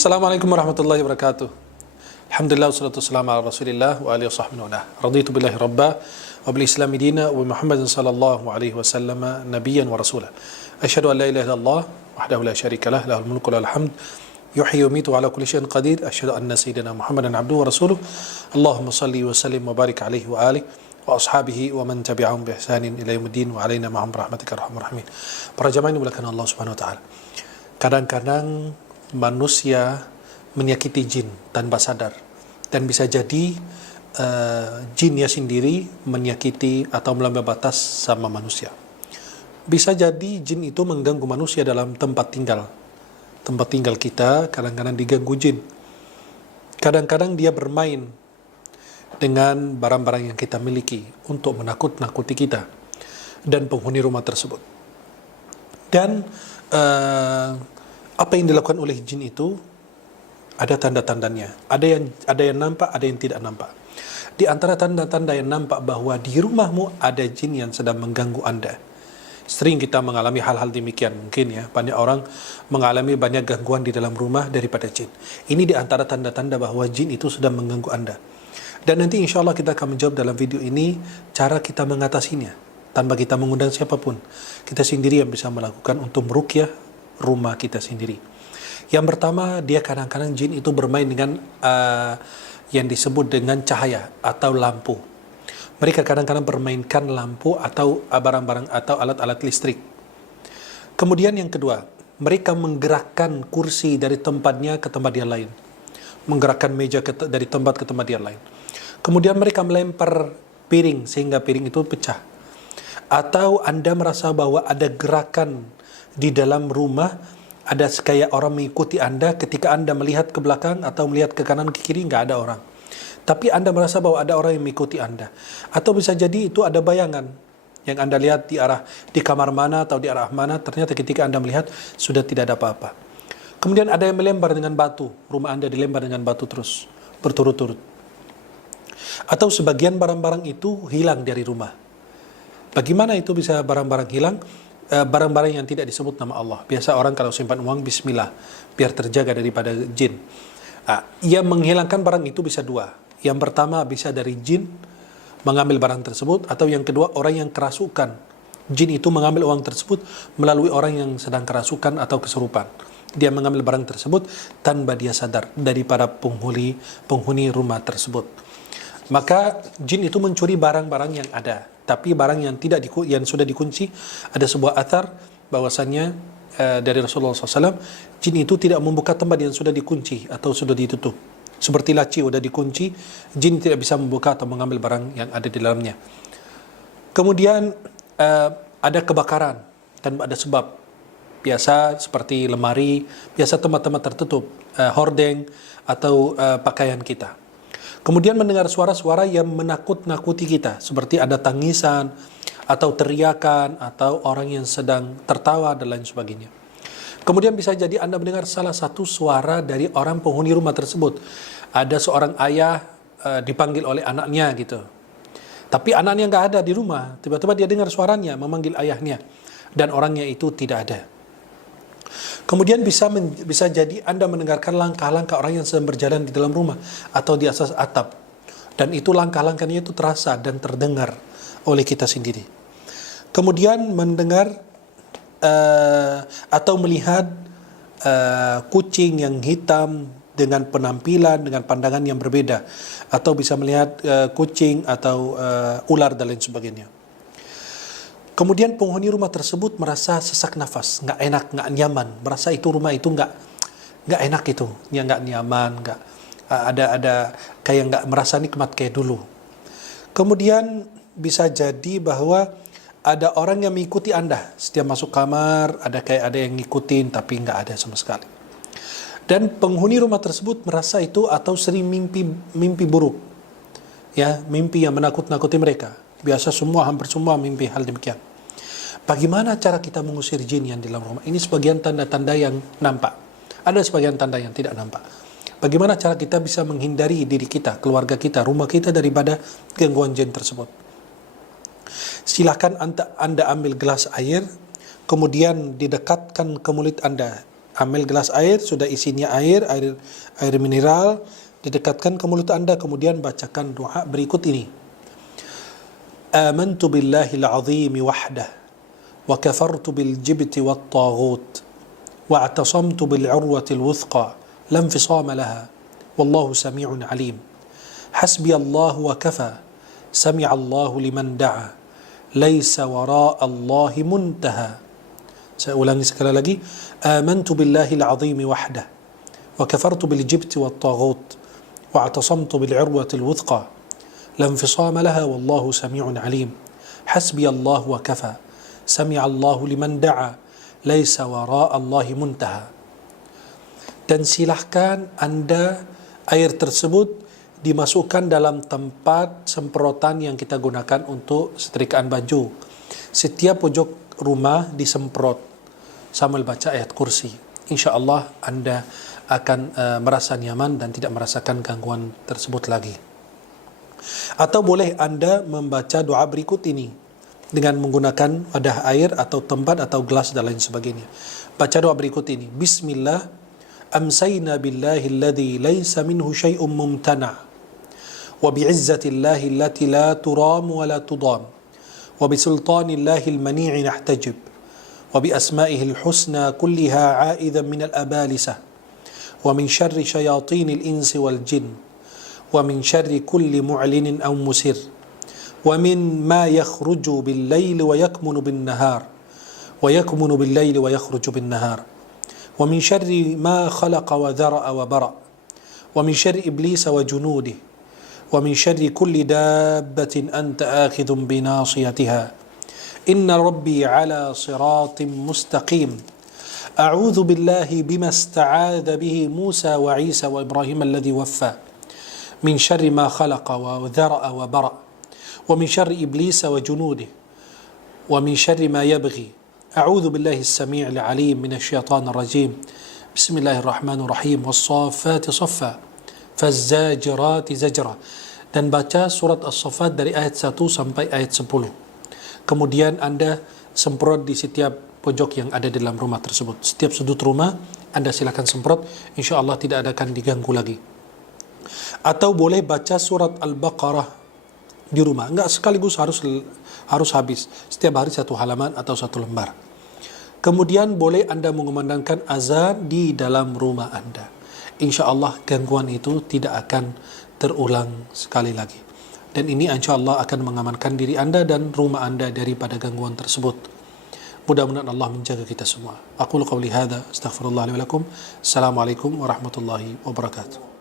Assalamualaikum warahmatullahi wabarakatuh. Alhamdulillah wassalatu wassalamu ala Rasulillah wa alihi washabbihi wa raditu billahi rabba wa bil islami dina wa Muhammadin sallallahu alaihi wasallam nabiyyan wa rasula. Asyhadu an la ilaha illallah wahdahu la syarika lah, lahul mulku wa lahul hamd, yuhyi wa yumiitu wa ala kulli syai'in qadir. Asyhadu anna sayyidina Muhammadan abduhu wa rasuluh. Allahumma shalli wa sallim wa barik alaihi wa alihi wa ashabihi wa man tabi'ahum bi ihsanin ila yaumiddin wa alaina ma'hum rahmatika arhamar rahimin. Para jamaah yang dimuliakan Allah Subhanahu wa taala. Kadang-kadang manusia menyakiti jin tanpa sadar, dan bisa jadi jinnya sendiri menyakiti atau melampaui batas sama manusia. Bisa jadi jin itu mengganggu manusia dalam tempat tinggal kita. Kadang-kadang diganggu jin, kadang-kadang dia bermain dengan barang-barang yang kita miliki untuk menakut-nakuti kita dan penghuni rumah tersebut. Dan apa yang dilakukan oleh jin itu ada tanda-tandanya. Ada yang nampak, ada yang tidak nampak. Di antara tanda-tanda yang nampak bahwa di rumahmu ada jin yang sedang mengganggu Anda. Sering kita mengalami hal-hal demikian, mungkin ya, banyak orang mengalami banyak gangguan di dalam rumah daripada jin. Ini di antara tanda-tanda bahwa jin itu sedang mengganggu Anda. Dan nanti insya Allah kita akan menjawab dalam video ini cara kita mengatasinya tanpa kita mengundang siapapun. Kita sendiri yang bisa melakukan untuk meruqyah rumah kita sendiri. Yang pertama, dia kadang-kadang jin itu bermain dengan yang disebut dengan cahaya atau lampu. Mereka kadang-kadang bermainkan lampu atau barang-barang atau alat-alat listrik. Kemudian yang kedua, mereka menggerakkan kursi dari tempatnya ke tempat yang lain, menggerakkan meja dari tempat ke tempat yang lain. Kemudian mereka melempar piring sehingga piring itu pecah. Atau Anda merasa bahwa ada gerakan di dalam rumah, ada kayak orang mengikuti Anda. Ketika Anda melihat ke belakang atau melihat ke kanan ke kiri, nggak ada orang, tapi Anda merasa bahwa ada orang yang mengikuti Anda. Atau bisa jadi itu ada bayangan yang Anda lihat di kamar mana atau di arah mana, ternyata ketika Anda melihat sudah tidak ada apa-apa. Kemudian ada yang melempar dengan batu, rumah Anda dilempar dengan batu terus berturut-turut. Atau sebagian barang-barang itu hilang dari rumah. Bagaimana itu bisa barang-barang hilang? Barang-barang yang tidak disebut nama Allah. Biasa orang kalau simpan uang, bismillah, biar terjaga daripada jin. Yang menghilangkan barang itu bisa dua. Yang pertama bisa dari jin mengambil barang tersebut, atau yang kedua orang yang kerasukan. Jin itu mengambil uang tersebut melalui orang yang sedang kerasukan atau kesurupan. Dia mengambil barang tersebut tanpa dia sadar dari para penghuni rumah tersebut. Maka jin itu mencuri barang-barang yang ada. Tapi barang yang yang sudah dikunci, ada sebuah athar bahwasannya dari Rasulullah SAW, jin itu tidak membuka tempat yang sudah dikunci atau sudah ditutup. Seperti laci sudah dikunci, jin tidak bisa membuka atau mengambil barang yang ada di dalamnya. Kemudian ada kebakaran tanpa ada sebab. Biasa seperti lemari, biasa tempat-tempat tertutup, hordeng atau pakaian kita. Kemudian mendengar suara-suara yang menakut-nakuti kita, seperti ada tangisan, atau teriakan, atau orang yang sedang tertawa, dan lain sebagainya. Kemudian bisa jadi Anda mendengar salah satu suara dari orang penghuni rumah tersebut. Ada seorang ayah dipanggil oleh anaknya gitu. Tapi anaknya nggak ada di rumah. Tiba-tiba dia dengar suaranya, memanggil ayahnya. Dan orangnya itu tidak ada. Kemudian bisa jadi Anda mendengarkan langkah-langkah orang yang sedang berjalan di dalam rumah atau di atas atap. Dan itu langkah-langkahnya itu terasa dan terdengar oleh kita sendiri. Kemudian mendengar atau melihat kucing yang hitam dengan penampilan, dengan pandangan yang berbeda. Atau bisa melihat kucing atau ular dan lain sebagainya. Kemudian penghuni rumah tersebut merasa sesak nafas, nggak enak, nggak nyaman, merasa itu rumah itu nggak enak itu, ya nggak nyaman, nggak ada kayak nggak merasa nikmat kayak dulu. Kemudian bisa jadi bahwa ada orang yang mengikuti Anda, setiap masuk kamar ada yang ngikutin, tapi nggak ada sama sekali. Dan penghuni rumah tersebut merasa itu atau sering mimpi buruk, ya, mimpi yang menakut-nakuti mereka. Biasa hampir semua mimpi hal demikian. Bagaimana cara kita mengusir jin yang di dalam rumah? Ini sebagian tanda-tanda yang nampak. Ada sebagian tanda yang tidak nampak. Bagaimana cara kita bisa menghindari diri kita, keluarga kita, rumah kita daripada gangguan jin tersebut? Silakan Anda ambil gelas air, kemudian didekatkan ke mulut Anda Ambil gelas air, sudah isinya air mineral, didekatkan ke mulut anda, kemudian bacakan doa berikut ini. Amantu billahil azim wahdah, wa kafartu bil jibti wat taghut, wa atasamtu bil urwatil wuthqa, lam fisama laha, wallahu sami'un alim. Hasbi Allah wa kafa, sami'a Allah liman da'a, laisa wara'a Allahi muntaha. Saya ulangi sekali lagi. Amantu billahil azim wahdah, wa kafartu bil jibti wat taghut, wa atasamtu bil urwatil wuthqa, lam fisama laha, wallahu sami'un alim. Hasbi Allah wa kafa, sami'a Allah liman da'a, laisa wara'a Allahi muntaha. Dan silahkan anda air tersebut dimasukkan dalam tempat semprotan yang kita gunakan untuk setrikaan baju. Setiap pojok rumah disemprot sambil baca ayat kursi. InsyaAllah anda akan merasa nyaman dan tidak merasakan gangguan tersebut lagi. Atau boleh anda membaca doa berikut ini dengan menggunakan wadah air atau tempat atau gelas dan lain sebagainya. Baca doa berikut ini. Bismillah, amsayna billahi alladhi laysa minhu syai'un mumtana', وبعزة الله التي لا ترام ولا تضام، وبسلطان الله المنيع نحتجب، وبأسمائه الحسنى كلها عائذا من الأبالسة، ومن شر شياطين الإنس والجن، ومن شر كل معلن أو مسر، ومن ما يخرج بالليل ويكمن بالنهار، ويكمن بالليل ويخرج بالنهار، ومن شر ما خلق وذرأ وبرأ، ومن شر إبليس وجنوده، ومن شر كل دابة أنت آخذ بناصيتها، إن ربي على صراط مستقيم، أعوذ بالله بما استعاذ به موسى وعيسى وإبراهيم الذي وفى، من شر ما خلق وذرأ وبرأ، ومن شر إبليس وجنوده، ومن شر ما يبغي، أعوذ بالله السميع العليم من الشيطان الرجيم، بسم الله الرحمن الرحيم، والصافات صفا، فالزاجرات زجرا. Dan baca surat As-Saffat dari ayat 1 sampai ayat 10. Kemudian anda semprot di setiap pojok yang ada di dalam rumah tersebut. Setiap sudut rumah anda silakan semprot, insyaAllah tidak akan diganggu lagi. Atau boleh baca surat Al-Baqarah di rumah. Enggak sekaligus harus habis. Setiap hari satu halaman atau satu lembar. Kemudian boleh anda mengumandangkan azan di dalam rumah anda. InsyaAllah gangguan itu tidak akan terulang sekali lagi. Dan ini insyaAllah akan mengamankan diri anda dan rumah anda daripada gangguan tersebut. Mudah-mudahan Allah menjaga kita semua. Aqulu qawli hadha, astaghfirullah li wa lakum. Assalamualaikum warahmatullahi wabarakatuh.